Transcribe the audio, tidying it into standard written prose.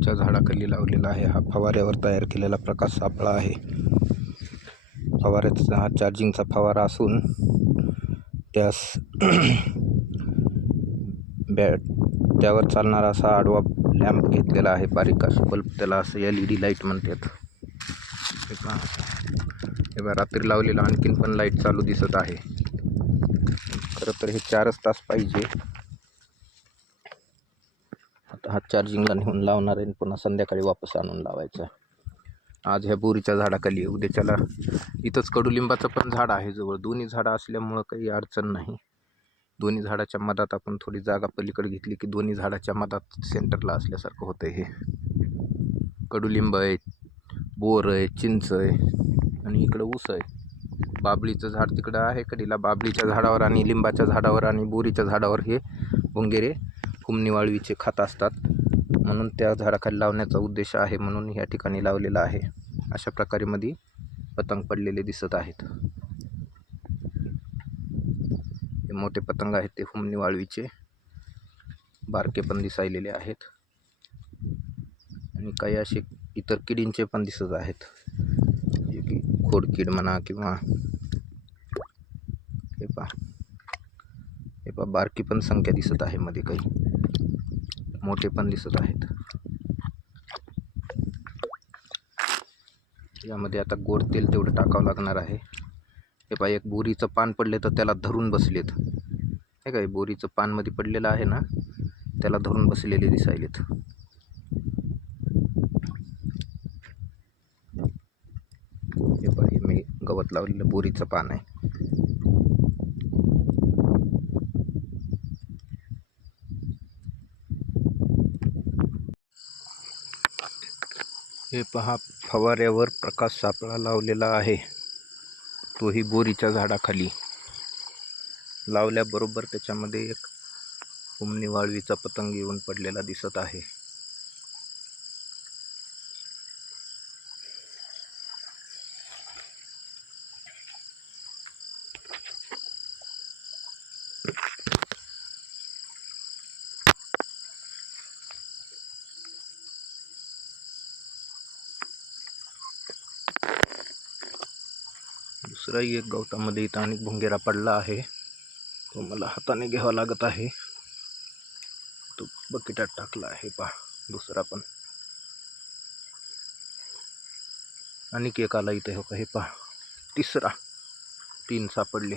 बोरीच्या झाडाखाली लावलेला आहे। हा फवाऱ्यावर तयार केलेला प्रकाश सापळा आहे। फवाऱ्याचा हा चार्जिंगचा फवारा असून त्यास त्यावर चालणारा असा आडवा लॅम्प घेतलेला आहे, बारीक असा बल्ब, त्याला असं LED लाईट म्हणतात। हे बघा रात्री लावलेला आणखीन पण लाईट चालू दिसत आहे। खरं तर हे 4च तास पाहिजे। आता हा चार्जिंगला नेऊन लावणार आहे, पुन्हा संध्याकाळी वापस आणून लावायचा। आज ह्या बोरीच्या झाडाखाली, उद्याच्याला इथंच कडुलिंबाचं पण झाड आहे जवळ। दोन्ही झाडं असल्यामुळं काही अडचण नाही। दोन्ही झाडाच्या मधात आपण थोडी जागा पलीकडे घेतली की दोन्ही झाडाच्या मधात सेंटरला असल्यासारखं होतं। हे कडुलिंब आहे, बोर आहे, चिंच आहे आणि इकडं ऊस आहे। बाबळीचं झाड तिकडं आहे कडीला। बाबळीच्या झाडावर आणि लिंबाच्या झाडावर आणि बोरीच्या झाडावर हे भुंगेरे फुमणी वाळवीचे खात असतात, म्हणून त्या झाडाखाली लावण्याचा उद्देश आहे, म्हणून या ठिकाणी लावलेला आहे। अशा प्रकारे मध्ये पतंग पडलेले दिसत आहेत। हे मोठे पतंग आहेत ते फुमणी वाळवीचे, बारके पण दिसायलेले आहेत आणि काही असे इतर किडींचे पण दिसत आहेत, जे की खोडकीड म्हणा किंवा हे पहा बारकी पण संख्या दिसत आहे मध्ये, काही मोठे पण दिसत आहेत। यामध्ये आता गोड तेल तेवढं टाकावं लागणार आहे। हे पहा एक बोरीचं पान पडले तर त्याला धरून बसलेत। हे काय बोरीचं पान मध्ये पडलेलं आहे ना, त्याला धरून बसलेले दिसायलेत। हे पहा हे मी गवत लावलेलं बोरीचं पान आहे। हे पहा फवाऱ्यावर प्रकाश सापळा लावलेला आहे, तोही बोरीच्या झाडाखाली। लावल्याबरोबर त्याच्यामध्ये एक फुमणी वाळवीचा पतंग येऊन पडलेला दिसत आहे। दुसराही एक गवतामध्ये इथं अनेक भुंगेरा पडला आहे, तो मला हाताने घ्यावा लागत आहे। तो बकेटात टाकला आहे। पहा दुसरा पण आणखी एक आला इथे, हे पहा तिसरा, 3 सापडले।